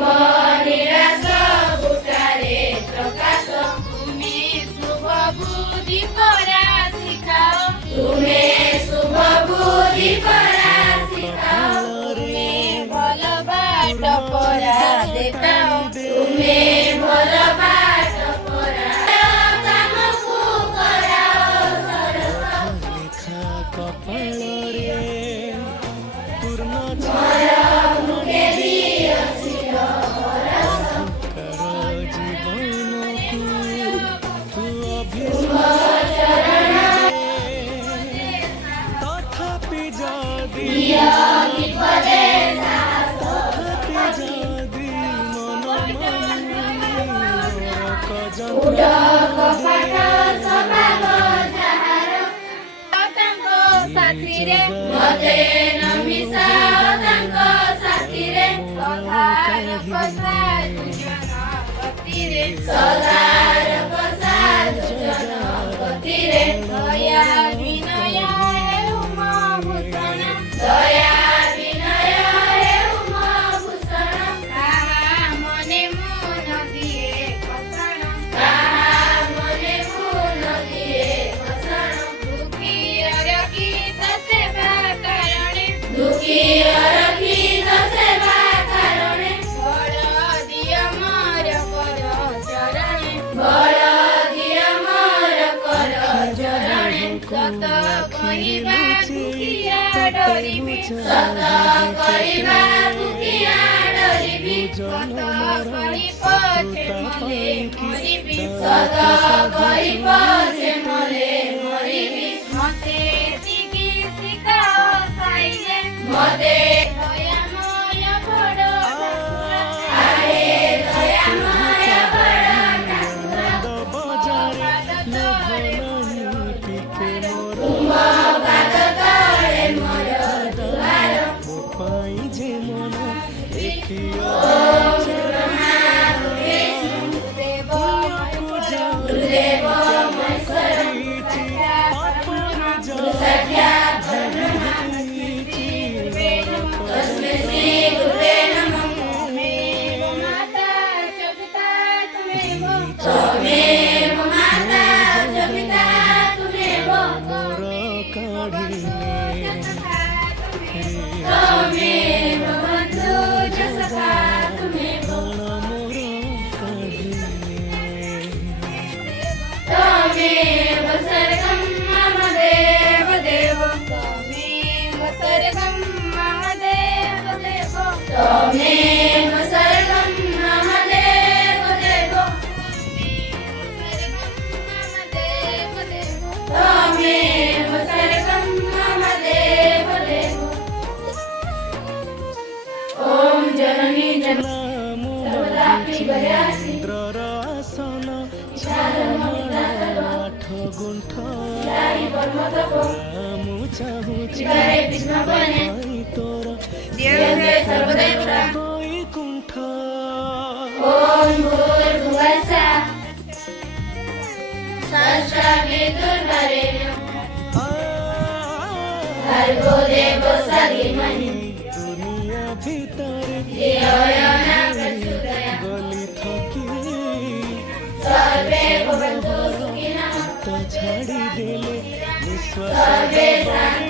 ନିରାଶ ବୁଟାରେ ପ୍ରକାଶ ତୁମେ ଶୁଭ ବୁଦ୍ଧି ପରା ଶିଖାଅ ତୁମେ ଶୁଭ ବୁଦ୍ଧି ପରା ଶିଖାଅ ତୁମେ ଭଲ ବାଟ ପରା ଦେଖାଅ ତୁମେ ଭଲ ବାଟ ପରା କାମକୁ କରାଅ ସରସ ଲେଖା କପାଳରେ ପୂର୍ଣ୍ଣ ମୋର ମୁଖେ ଦିଅଛି କର ଜୀବନକୁ ତୁ ତଥାପି ଯଦି ବିପଦେ ତଥାପି ଯଦି ମନ ଉଡ଼ କପାଟ ସଭାଗ ଯାହାର ତାଙ୍କ ସାଥିରେ ମତେ ନ ମିଶାଅ ତାଙ୍କ ସାଥିରେ ସଦାର ପ୍ରସାଦ ଜନ ଗତିରେ ସଦାର ପ୍ରସାଦ ଜନ ଗତିରେ ଦୟା ବିନୟ ହେଉ ମୋ ଭୂଷଣ ଦୟା ବିନୟ ହେଉ ମୋ ଭୂଷଣ କାହା ମନେ ମୁଁ ନ ଦିଏ କଷଣ କାହା ମନେ ମୁଁ ନ ଦିଏ କଷଣ ଦୁଃଖୀର ରଖିତ ସେବା କାରଣେ ଦୁଃଖୀର ରଖିତ ସେବା କାରଣେ ବଳ ଦିଅ ମୋର କର ଚରଣେ ବଳ ଦିଅ ମୋର କର ଚରଣେ ସତ କହିବା ଦୁଃଖିଆ ଡରିବି ସତ କହିବା ଦୁଃଖିଆ ଡରିବି ସତ କହି ପଛେ ମଲେ ମରିବି ସତ କହି ପଛେ ମଲେ ମରିବି ମତେ ଏତିକି ଶିଖାଅ ସାଇଲେ ମତେ ଦୟାମୟ ବଡ଼ ଠାକୁର ଆରେ ଦୟାମୟ ବଡ଼ ଠାକୁର ତୁମ ପାଦ ତଳେ ମୋର ଦୁଆର ପାଇଁ ଯେ ମନ ଦେଖିଅ ଦେବ ଦେବ ସଖ୍ୟା ତସ୍मै ଶ୍ରୀ ଗୁରୁवे नमः त्वमेव माता च पिता त्वमेव त्वमेव माता च पिता त्वमेव ମୋର କାଢ଼ିଲେ त्वमेव बन्धु च सखा त्वमेव ମୋର କାଢ଼ିଲେ त्वमेव सर्वं मम देव देव त्वमेव सर्वं मम देव देव त्वमेव सर्वं मम देव देव त्वमेव सर्वं मम देव देव ॐ जननी जननी सर्वदापि भयासि ଚନ୍ଦ୍ରର ଆଠ ଗୁଣ୍ଠ ଯାଇ ପର୍ବତକୁ ମୁଁ ଚାହୁଁଛି ହରେ ବିଷ୍ଣୁବନେ ତୋର ଦେହେ ସର୍ବଦେବତା ବୈକୁଣ୍ଠ ॐ भूर्भुवस्सः सहस्रविदुर्वरेण्यं भर्गो देवस्य धीमहि ଦୁନିଆ ଭିତରେ धियो यो न प्रचोदयात् ଗଲି ଥକି सर्वे भवन्तु सुखिनः ତ ଛାଡ଼ି ଦେଲେ ନିଶ୍ୱାସ सर्वे सन्तु